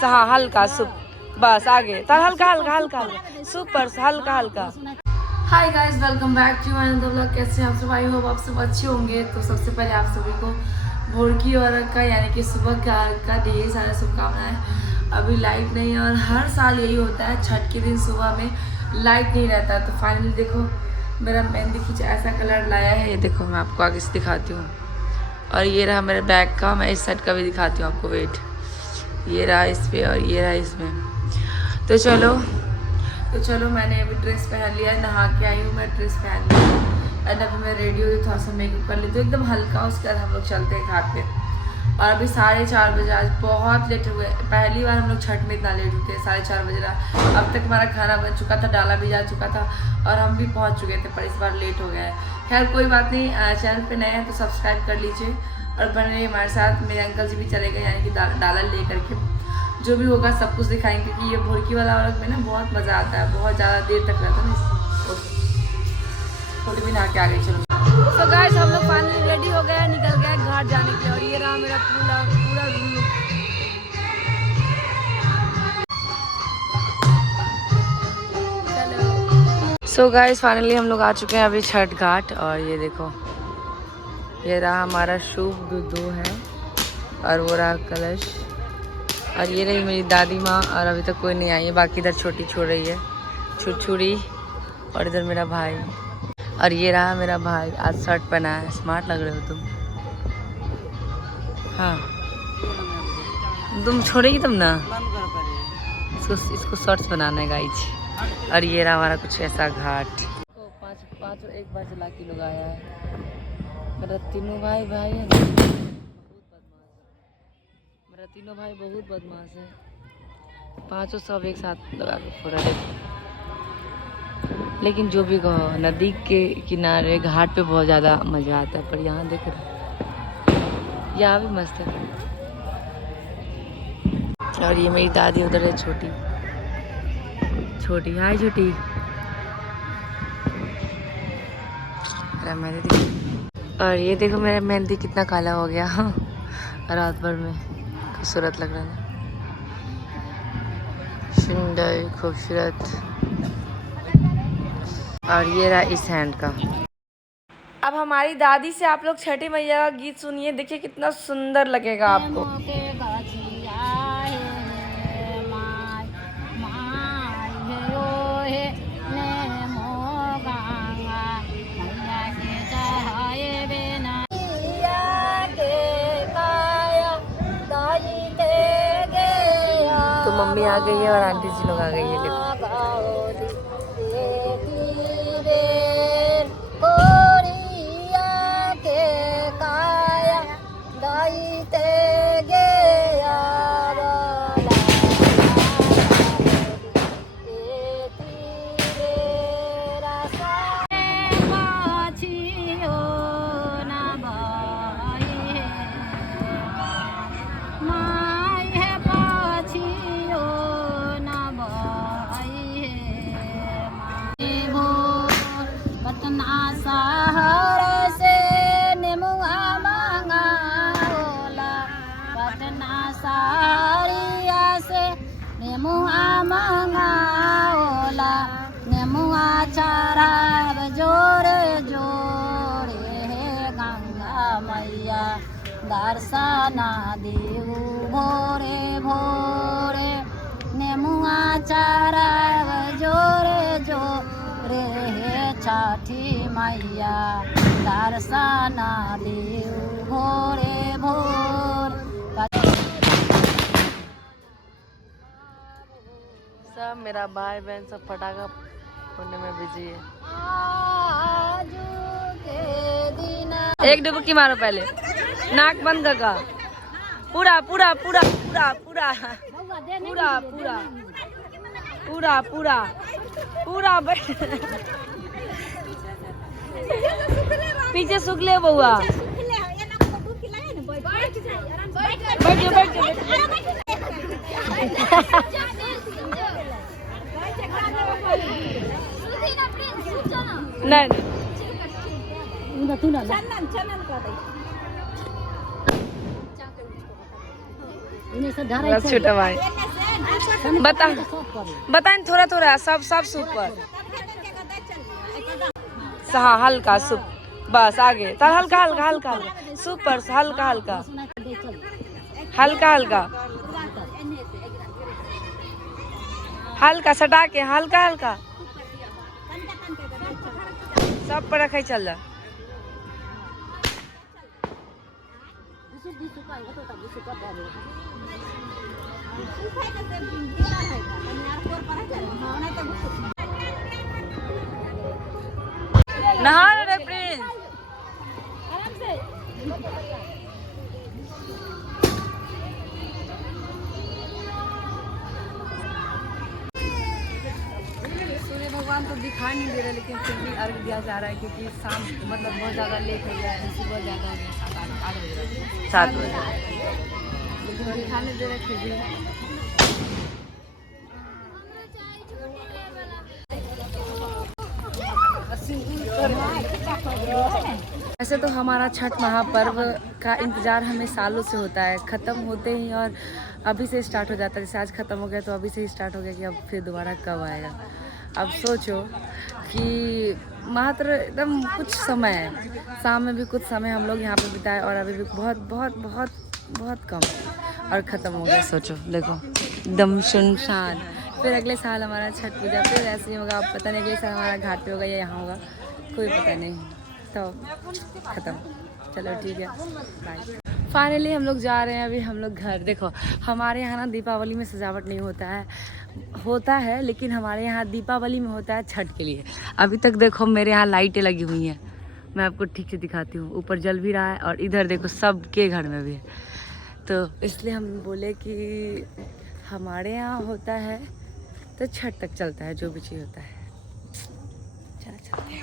हाँ हल्का सुप बस आगे तर हल्का हल्का हल्का हल्का सुपर हल्का हल्का। Hi guys welcome back to my another vlog. कैसे हैं आप सब? आई होप आप सब अच्छे होंगे। तो सबसे पहले आप सभी को भोर की और का यानी कि सुबह का ढेर सारा शुभकामनाएं। अभी लाइट नहीं है और हर साल यही होता है, छठ के दिन सुबह में लाइट नहीं रहता। तो फाइनली देखो मेरा मेहंदी कुछ ऐसा कलर लाया है, ये देखो मैं आपको आगे से दिखाती हूँ। और ये रहा मेरे बैग का, मैं इस साइड का भी दिखाती हूँ आपको। वेट, ये रहा इस पे और ये रहा इसमें। तो चलो मैंने अभी ड्रेस पहन लिया है, नहा के आई हूँ मैं, ड्रेस पहन लिया एंड अभी मैं रेडी हुई, थोड़ा सा मेकअप कर लेती हूँ एकदम हल्का। उसके बाद हम लोग चलते हैं घाट पे। और अभी 4:30 बजे, आज बहुत लेट हुए। पहली बार हम लोग छठ में इतना लेट होते हैं, 4:30 बजे रहा। अब तक हमारा खाना बन चुका था, डाला भी जा चुका था और हम भी पहुँच चुके थे, पर इस बार लेट हो गया है। खैर कोई बात नहीं, चैनल पे नए हैं तो सब्सक्राइब कर लीजिए और बने रहिए हमारे साथ। मेरे अंकल जी भी चले गए यानी कि डाला ले करके। जो भी होगा सब कुछ दिखाएंगे कि ये भोरकी वाला व्लॉग में ना बहुत मज़ा आता है, बहुत ज़्यादा देर तक रहता है ना। थोड़ी भी नहा के आ गई। चलो सो गाइस हम लोग फाइनली रेडी हो गए, निकल गए घाट जाने के लिए। और ये रहा मेरा पूरा सो गाइस फाइनली हम लोग आ चुके हैं अभी छठ घाट। और ये देखो ये रहा हमारा शुभ दूधू है और वो रहा कलश। और ये रही मेरी दादी माँ और अभी तक कोई नहीं आई है, बाकी इधर छोटी छोड़ रही है छुरछुरी। और इधर मेरा भाई और ये रहा मेरा भाई, आज शर्ट पहना है, स्मार्ट लग रहे हो तुम। हाँ तुम छोड़ेगी तब ना, इसको शॉर्ट्स बनाना है गाइज। और ये रहा हमारा कुछ ऐसा घाट। तो पाँच और 1 बजे ला के लोग आया है। मेरा तीनों भाई है, मेरा तीनों भाई बहुत बदमाश है। पाँचों सब एक साथ लगा के फोड़ा देते। लेकिन जो भी कहो, नदी के किनारे घाट पे बहुत ज़्यादा मज़ा आता है। पर यहाँ देख रहे, यहाँ भी मस्त है। और ये मेरी दादी उधर है, छोटी हाय छोटी। और ये देखो मेरा मेहंदी कितना काला हो गया रात भर में। खूबसूरत लग रहा है, सुंदर खूबसूरत। और ये रहा इस हैंड का। अब हमारी दादी से आप लोग छठी मैया का गीत सुनिए, देखिए कितना सुंदर लगेगा आपको। तो मम्मी आ गई है और आंटी जी लोग आ गई है, देखो। दर्शना देऊ भोरे भोरे, नेमुआ चरब जोरे जोरे हे छठी मैया। दर्शना देऊ भोरे भोर। सब मेरा भाई बहन सब पटाखा फोड़ने में बिजी है। एक डुबकी मारो पहले, नाक बंद करके। पूरा पूरा पूरा पूरा पूरा पूरा पूरा पूरा पूरा पूरा पीछे सूख ले बउआ। बैठ नहीं इन्हें से ढारे बस छोटा भाई बता बताएं थोड़ा थोड़ा सब सुपर हाँ हल्का सुप बस आगे तर हल्का हल्का हल्का हल्का सुपर हल्का हल्का हल्का हल्का हल्का सटा के हल्का हल्का सब पर रखे चल जा नहा रे प्रिंस सूर्य भगवान तो दिखाई नहीं दे रहा लेकिन फिर भी अर्घ दिया जा रहा है क्योंकि शाम मतलब बहुत ज़्यादा लेट हो गया है सुबह ज़्यादा हो गया 7 बजे लेकिन दिखाई नहीं दे रहा फिर भी वैसे तो हमारा छठ महापर्व का इंतज़ार हमें सालों से होता है ख़त्म होते ही और अभी से स्टार्ट हो जाता है जैसे आज ख़त्म हो गया तो अभी से ही स्टार्ट हो गया कि अब फिर दोबारा कब आएगा। अब सोचो कि मात्र एकदम कुछ समय है शाम में भी कुछ समय हम लोग यहाँ पे बिताए और अभी भी बहुत बहुत बहुत बहुत कम और ख़त्म हो गया। सोचो देखो एकदम सुनसान। फिर अगले साल हमारा छठ पूजा फिर ऐसे ही होगा। अब पता नहीं अगले साल हमारा घाट पे होगा या यहाँ होगा कोई पता नहीं। तो ख़त्म चलो ठीक है बाय। फाइनली हम लोग जा रहे हैं अभी हम लोग घर। देखो हमारे यहाँ ना दीपावली में सजावट नहीं होता है लेकिन हमारे यहाँ दीपावली में होता है छठ के लिए। अभी तक देखो मेरे यहाँ लाइटें लगी हुई हैं मैं आपको ठीक से दिखाती हूँ। ऊपर जल भी रहा है और इधर देखो सबके घर में भी है तो इसलिए हम बोले कि हमारे यहाँ होता है तो छठ तक चलता है जो भी चीज़ होता है। चलते हैं।